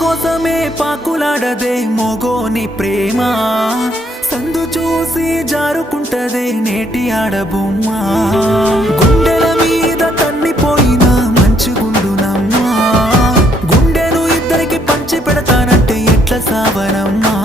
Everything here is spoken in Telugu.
కోసమే పాకులాడదే మోగోని ప్రేమ సందు చూసి జారుకుంటదే నేటి ఆడబొమ్మ గుండెల మీద తన్నిపోయినా మంచుగుండునమ్మా గుండెను ఇద్దరికి పంచి పెడతానంటే ఎట్ల సావనమ్మా